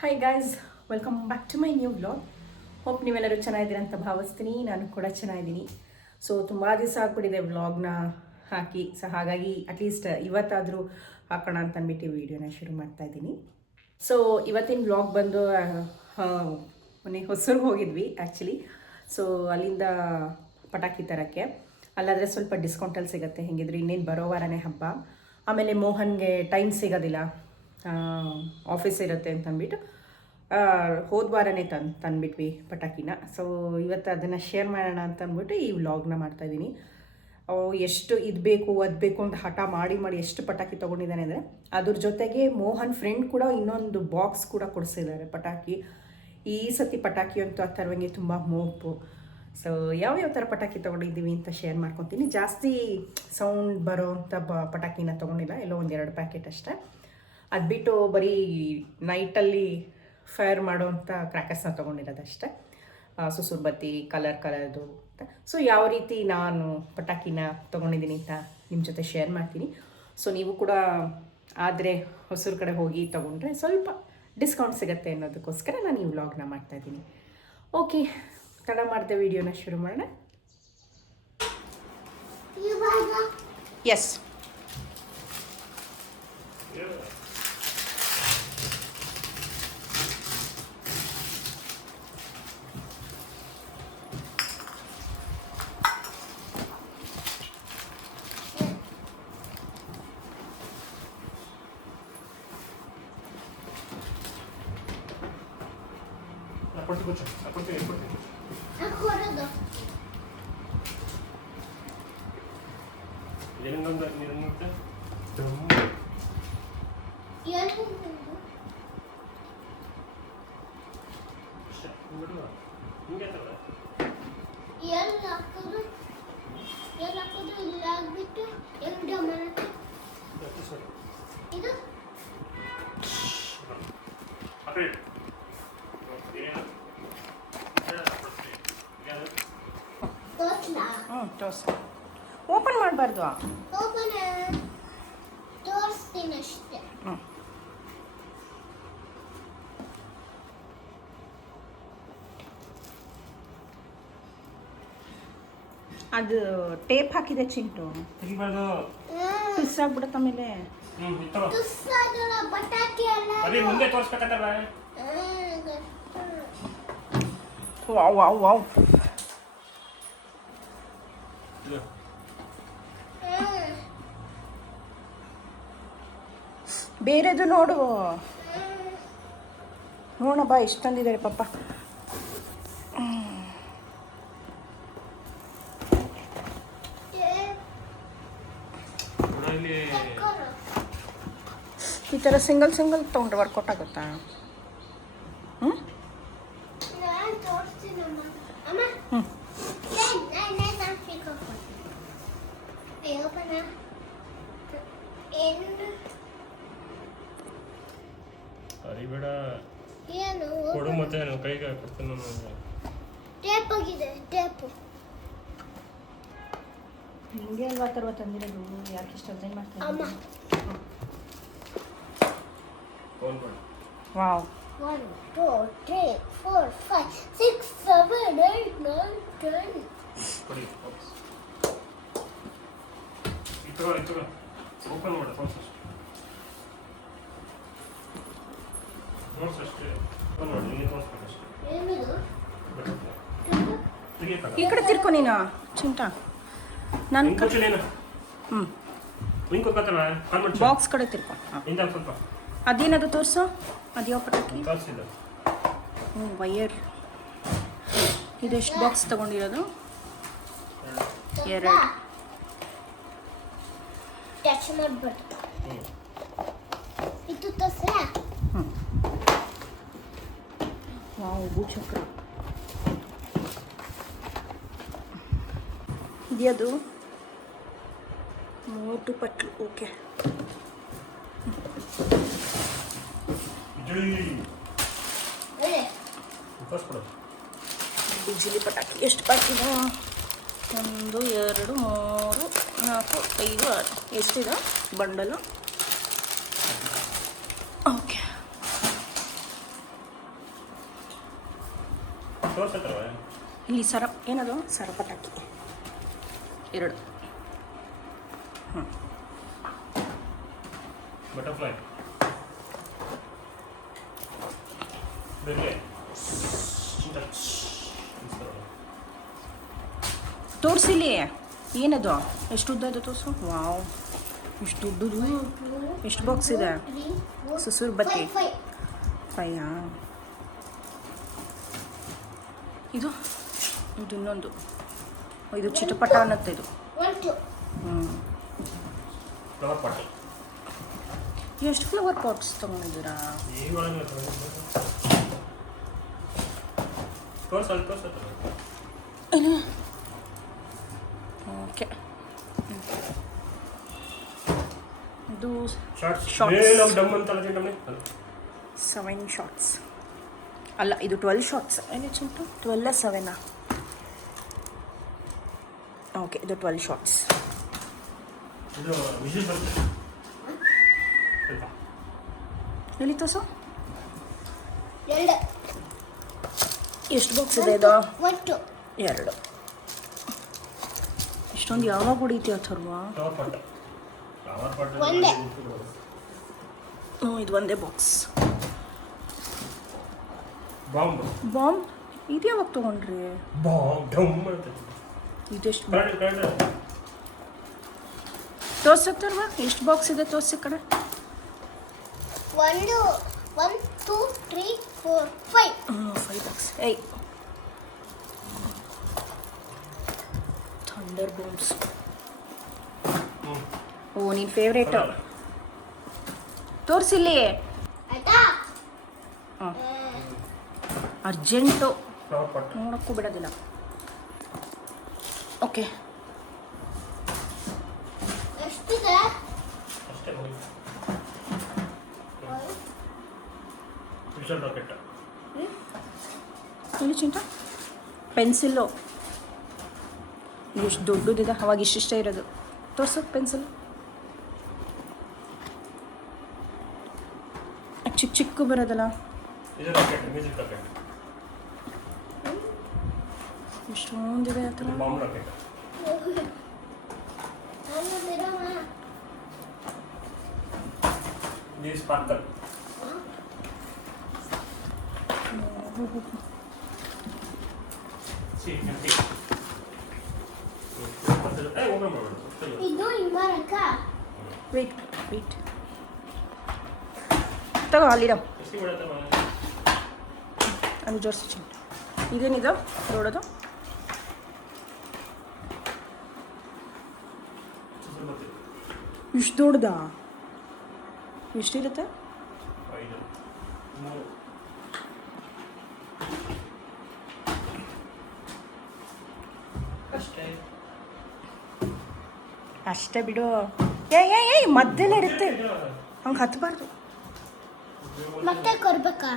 Hi guys, welcome back to my new blog. Hope ನೀವೆಲ್ಲರೂ ಚೆನ್ನಾಗಿದ್ದೀರ ಅಂತ ಭಾವಿಸ್ತೀನಿ. ನಾನು ಕೂಡ ಚೆನ್ನಾಗಿದ್ದೀನಿ. ಸೊ ತುಂಬ ದಿವಸ ಆಗ್ಬಿಟ್ಟಿದೆ ವ್ಲಾಗ್ನ ಹಾಕಿ. ಸೊ ಹಾಗಾಗಿ ಅಟ್ಲೀಸ್ಟ್ ಇವತ್ತಾದರೂ ಹಾಕೋಣ ಅಂತ ಅಂದ್ಬಿಟ್ಟು ವೀಡಿಯೋನ ಶುರು ಮಾಡ್ತಾಯಿದ್ದೀನಿ. ಸೊ ಇವತ್ತಿನ ವ್ಲಾಗ್ ಬಂದು ಮೊನ್ನೆ ಹೊಸೂರಿಗೆ ಹೋಗಿದ್ವಿ ಆ್ಯಕ್ಚುಲಿ. ಸೊ ಅಲ್ಲಿಂದ ಪಟಾಕಿ ತರೋಕ್ಕೆ. ಅಲ್ಲಾದರೆ ಸ್ವಲ್ಪ ಡಿಸ್ಕೌಂಟಲ್ಲಿ ಸಿಗುತ್ತೆ. ಹೇಗಿದ್ರು ಇನ್ನೇನು ಬರೋ ವಾರನೇ ಹಬ್ಬ. ಆಮೇಲೆ ಮೋಹನ್ಗೆ ಟೈಮ್ ಸಿಗೋದಿಲ್ಲ, ಆಫೀಸ್ ಇರುತ್ತೆ ಅಂತ ಅಂದ್ಬಿಟ್ಟು ಹೋದ ವಾರನೇ ತಂದುಬಿಟ್ವಿ ಪಟಾಕಿನ. ಸೊ ಇವತ್ತು ಅದನ್ನು ಶೇರ್ ಮಾಡೋಣ ಅಂತ ಅಂದ್ಬಿಟ್ಟು ಈ ವ್ಲಾಗ್ನ ಮಾಡ್ತಾಯಿದ್ದೀನಿ. ಎಷ್ಟು ಇದು ಬೇಕು ಅದು ಬೇಕು ಅಂತ ಹಠ ಮಾಡಿ ಎಷ್ಟು ಪಟಾಕಿ ತೊಗೊಂಡಿದ್ದಾನೆ ಅಂದರೆ, ಅದ್ರ ಜೊತೆಗೆ ಮೋಹನ್ ಫ್ರೆಂಡ್ ಕೂಡ ಇನ್ನೊಂದು ಬಾಕ್ಸ್ ಕೂಡ ಕೊಡಿಸಿದ್ದಾರೆ ಪಟಾಕಿ. ಈ ಸತಿ ಪಟಾಕಿ ಅಂತೂ ಆ ಥರವಂಗೆ ತುಂಬ ಮೋಪು. ಸೊ ಯಾವ್ಯಾವ ಥರ ಪಟಾಕಿ ತೊಗೊಂಡಿದ್ದೀವಿ ಅಂತ ಶೇರ್ ಮಾಡ್ಕೊತೀನಿ. ಜಾಸ್ತಿ ಸೌಂಡ್ ಬರೋ ಅಂಥ ಪಟಾಕಿನ ತೊಗೊಂಡಿಲ್ಲ, ಎಲ್ಲೋ 1-2 ಪ್ಯಾಕೆಟ್ ಅಷ್ಟೇ. ಅದು ಬಿಟ್ಟು ಬರೀ ನೈಟಲ್ಲಿ ಫೈರ್ ಮಾಡೋವಂಥ ಕ್ರ್ಯಾಕರ್ಸ್ನ ತೊಗೊಂಡಿರೋದಷ್ಟೇ. ಸುಸುರು ಬತ್ತಿ ಕಲರ್ದು ಅಂತ. ಸೊ ಯಾವ ರೀತಿ ನಾನು ಪಟಾಕಿನ ತೊಗೊಂಡಿದ್ದೀನಿ ಅಂತ ನಿಮ್ಮ ಜೊತೆ ಶೇರ್ ಮಾಡ್ತೀನಿ. ಸೊ ನೀವು ಕೂಡ ಆದರೆ ಹೊಸೂರು ಕಡೆ ಹೋಗಿ ತೊಗೊಂಡ್ರೆ ಸ್ವಲ್ಪ ಡಿಸ್ಕೌಂಟ್ ಸಿಗುತ್ತೆ ಅನ್ನೋದಕ್ಕೋಸ್ಕರ ನಾನು ಈ ವ್ಲಾಗ್ನ ಮಾಡ್ತಾಯಿದ್ದೀನಿ. ಓಕೆ, ತಡ ಮಾಡಿದೆ ವಿಡಿಯೋನ ಶುರು ಮಾಡೋಣ. ಎಸ್, ಟೋಸ್ಟ್ ಓಪನ್ ಮಾಡಬಾರ್ದು. ಅದು ಟೇಪ್ ಹಾಕಿದೆ ಚಿಂಟು, ಮಿಸ್ ಆಗ್ಬಿಡುತ್ತೆ. ಆಮೇಲೆ ವಾವ್ ವಾವ್ ವಾವ್, ಬೇರೆದು ನೋಡು. ನೋಡೋಣ ಬಾ, ಎಷ್ಟು ತಂದಿದ್ದಾರೆ ಪಾಪ. ಈ ಥರ ಸಿಂಗಲ್ ತೊಗೊಂಡ್ರೆ ವರ್ಕೌಟ್ ಆಗುತ್ತಾ? ಹ್ಞೂ ಅರಿಬೇಡ, ಕೊಡು ಮತ್ತೆ ನಾನು ಕೈಗೆ ಕೊಡ್ತೇನೆ. ಟೇಪ್ ಆಗಿದೆ, ಟೇಪು ಹಿಂಗೆ ಅಲ್ವಾ ತರುವ ತಂದಿರೋದು. ಯಾಕೆ ಇಷ್ಟು ಡಿಸೈನ್ ಮಾಡ್ತೀನಿ? ವಾವ್, 1 2 3 4 5 6 7 8 9 10. ಇತ್ತು ಓಪನ್ ಮಾಡು ಫಸ್ಟ್. ಈ ಕಡೆ ತಿರ್ಕೊ ನೀನು ಚಿಂಟ. ನಾನು ಬಾಕ್ಸ್ ಕಡೆ ತಿರ್ಕೊ. ಅದೇನದು ತೋರಿಸು, ಅದು ಯಾವ ಪಟಾಕಿ? ಹ್ಞೂ, ವೈಯರ್. ಇದೆಷ್ಟು ಬಾಕ್ಸ್ ತೊಗೊಂಡಿರೋದು? 2. ಟಚ್ ಮಾಡ್ಬಾರ್ದು. ಇದು ತೋರಿಸ. ವಾವ್, ಭೂಚಕ್ರ ಇದೆಯದು. 3 ಪಟ್ಲು. ಓಕೆ, ಬಿಜಿಲಿ ಪಟಾಕಿ ಎಷ್ಟು ಪಾಕಿದೆ? 1 2 3 4 5 6. ಎಷ್ಟಿದೆ ಬಂಡಲು? ಓಕೆ, ತೋರ್ಸತ್ತವ ಇಲ್ಲಿ ಏನದು ಸರಪಟಾಕಿ 2. ಬಟರ್ಫ್ಲೈ ಬೆಲೆ ತೋರಿಸಿಲಿ ಏನದು ಎಷ್ಟು ಉದ್ದ ಇದೆ ತೋರಿಸು. ವಾವ್, ಎಷ್ಟು ದೊಡ್ಡದು. ಎಷ್ಟು ಬಾಕ್ಸ್ ಇದೆ? ಸುಸುರು ಬತ್ತಿ 5. ಇದು ಇನ್ನೊಂದು, ಇದು ಚಿಟಪಟ ಅನ್ನತ್ತೆ ಇದು. 1 2 ಫ್ಲವರ್ ಪಾಟ್. ಎಷ್ಟು ಫ್ಲವರ್ ಪಾಟ್ಸ್ ತೊಗೊಂಡಿದ್ದೀರಾ? ಈ ಒಳಗೆ ತೋರ್ಸತ್ತವ. ಓಕೆ, ಇದು ಶಾರ್ಟ್ಸ್ Shots. ಡಮ್ ಅಂತಲ್ಲ ಚಿಂಟಮ್ಮಿ 7 ಶಾರ್ಟ್ಸ್ ಅಲ್ಲ, ಇದು 12 ಶಾರ್ಟ್ಸ್. ಏನು ಚಿಂಟು 12 7? ಓಕೆ, ಇದು 12 ಶಾರ್ಟ್ಸ್. ಇದು ವಿಷಲ್ ಬರ್ತದೆ ಎಲ್ಲಿ ತೋಸು? 2 ಎಷ್ಟು ಬಾಕ್ಸ್ ಇದೆ ಇದು? 1 2 2. ಇಷ್ಟೊಂದು ಯಾವಾಗ ಹೊಡಿತೀಯ ಅಥರ್ವ? ಫ್ಲವರ್ ಪಾಟ್ ಒಂದೇ. ಇದು ಒಂದೇ ಬಾಕ್ಸ್. ಬಾಂಬ್ ಇದು ಯಾವಾಗ ತೊಗೊಂಡ್ರಿ? ಡಮ್ ಅಂತ ಇದೆಷ್ಟು ಕರೆಕ್ಟ್ ತೋರ್ಸತ್ತಲ್ವ? ಎಷ್ಟು ಬಾಕ್ಸ್ ಇದೆ ತೋರ್ಸಿ ಕಡೆ. 1 2 3 4 5 5 ಬಾಕ್ಸ್. ಏಯ್, ಥಂಡರ್ ಬೋಲ್ಟ್ಸ್. ಓ, ನಿನ್ನ ಫೇವ್ರೇಟ್. ತೋರಿಸಿಲ್ಲಿ. ಆಯ್ತಾ? ಹಾಂ, ಅರ್ಜೆಂಟು ಫ್ಲವರ್ ಪಾಟ್ ನೋಡೋಕ್ಕೂ ಬಿಡೋದಿಲ್ಲ. ಓಕೆ, ಎಷ್ಟಿದೆ? ಅಷ್ಟೇ ವಿಷಲ್ ರಾಕೆಟ್. ಎಲ್ಲಿ ಚಿಂಟ? ಪೆನ್ಸಿಲ್ಲು ಎಷ್ಟು ದೊಡ್ಡದಿದೆ. ಅವಾಗ ಇಷ್ಟಿಷ್ಟೇ ಇರೋದು. ತೋರ್ಸು ಪೆನ್ಸಿಲ್. ಚಿಕ್ಕ ಚಿಕ್ಕ ಬರೋದಲ್ಲ. ಇದು ರಾಕೆಟ್, ಮ್ಯೂಸಿಕ್ ರಾಕೆಟ್. ಎಷ್ಟೊಂದಿದೆ ಆ ಥರ. Bomb rocket. ನಾನು ಬಿಡಮ್ಮ. ಇದು ಸ್ಪಾರ್ಕಲ್. ಓಪನ್ ಮಾಡೋದು. ಇದು ಇಮಾರಕ. ವೆಯ್ಟ್ ತಗೋ, ಅಲ್ಲಿಡೋ. ಎಷ್ಟು ಬಿಡತ್ತವ? ಅದು ಜೋಡಿಸಿ ಚಿಂಟ. ಇದೇನಿದು ನೋಡೋದು? ಇಷ್ಟು ದೊಡ್ಡದಾ? ಎಷ್ಟಿರುತ್ತೆ? 5 3 ಅಷ್ಟೇ. ಅಷ್ಟೇ ಬಿಡು. ಏಯ್ ಮಧ್ಯೆಲ್ಲ ಇರುತ್ತೆ, ಹಂಗೆ ಹತ್ತಬಾರ್ದು. ಮತ್ತೆ ಕೊಡ್ಬೇಕಾ?